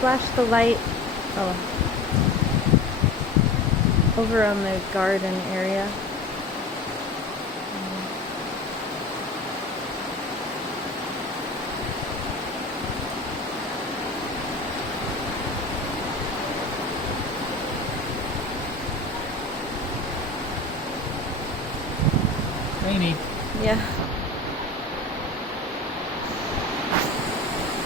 flash the light? Oh. Over on the garden area. Rainy. Yeah.